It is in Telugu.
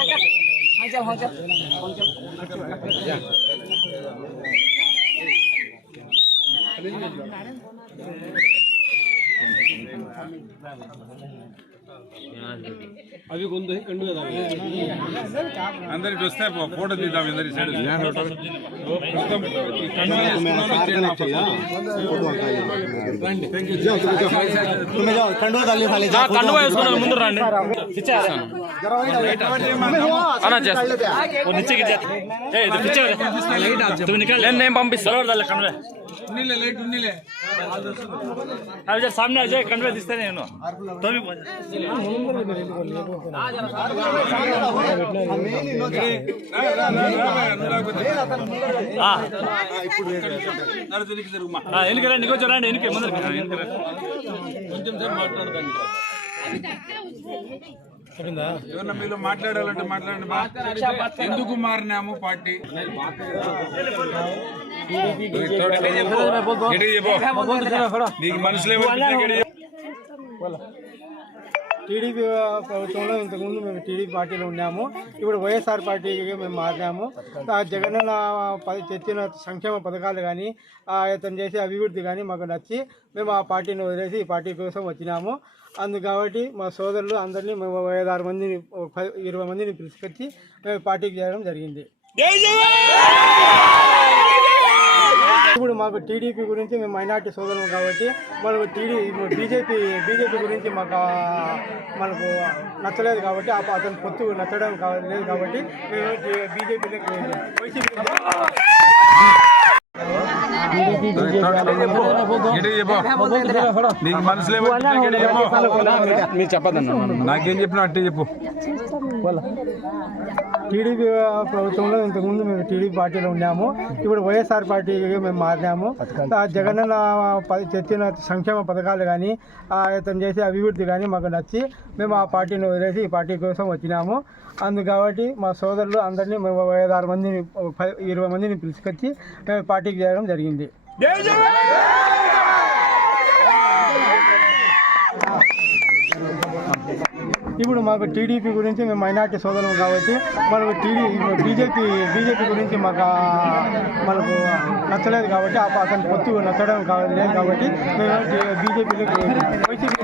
Thank you. అవి కొంత కండు కదా అందరికి వస్తే ఫోటో తీద్దాం అందరి సైడ్. ముందు రండి. నేను పంపిస్తాను లైట్ ఉన్నీలే అవి సామ్నే అజయ్ కండువే తీస్తే నేను. రా, రా, రా, రా, నువ్వు లేకపోతే. నడు తిరిగి తిరుగుమా. ఎన్నిక రండి ఇంకొంచెం రండి ఎన్నిక ముందర కొంచెం సేపు మాట్లాడదాన్ని మీలో మాట్లాడాలంటే మాట్లాడండి బా. ఎందుకు మారినాము పార్టీ. నీకు. టీడీపీ ప్రభుత్వంలో ఇంతకుముందు మేము టీడీపీ పార్టీలో ఉన్నాము. ఇప్పుడు వైఎస్ఆర్ పార్టీకి మేము మారినాము. ఆ జగనన్న తెచ్చిన సంక్షేమ పథకాలు కానీ అతను చేసే అభివృద్ధి కానీ మాకు నచ్చి మేము ఆ పార్టీని వదిలేసి ఈ పార్టీ కోసం వచ్చినాము. అందు కాబట్టి మా సోదరులు అందరినీ మేము ఐదారు మందిని ఇరవై మందిని పిలుచుకొచ్చి మేము పార్టీకి చేరడం జరిగింది. ఇప్పుడు మాకు టీడీపీ గురించి మేము మైనార్టీ సోదరులు కాబట్టి మనకు టీడీ బీజేపీ బీజేపీ గురించి మాకు మనకు నచ్చలేదు కాబట్టి ఆ అతని పొత్తు నచ్చడం లేదు కాబట్టి మేము బీజేపీలోకి వైసీపీ గట్టిగా చెప్పు. నీకు మనసులో ఏమనిపిస్తే గట్టిగా చెప్పు. మీరు చెప్పదన్నా నాకేం చెప్పినా అట్టే చెప్పు టీడీపీ ప్రభుత్వంలో ఇంతకుముందు మేము టీడీపీ పార్టీలో ఉన్నాము. ఇప్పుడు వైఎస్ఆర్ పార్టీకి మేము మారినాము. ఆ జగనన్న తెచ్చిన సంక్షేమ పథకాలు కానీ అతను చేసే అభివృద్ధి కానీ మాకు నచ్చి మేము ఆ పార్టీని వదిలేసి ఈ పార్టీ కోసం వచ్చినాము. అందు కాబట్టి మా సోదరులు అందరినీ మేము ఒక ఐదారు మందిని ఇరవై మందిని పిలుచుకొచ్చి మేము పార్టీకి చేయడం జరిగింది. ఇప్పుడు మాకు టీడీపీ గురించి మేము మైనార్టీ సోదరులు కాబట్టి మనకు టీడీ బీజేపీ బీజేపీ గురించి మాకు మనకు నచ్చలేదు కాబట్టి ఆ అతని పొత్తు నచ్చడం కా- లేదు కాబట్టి మేము బీజేపీలోకి వైసీపీ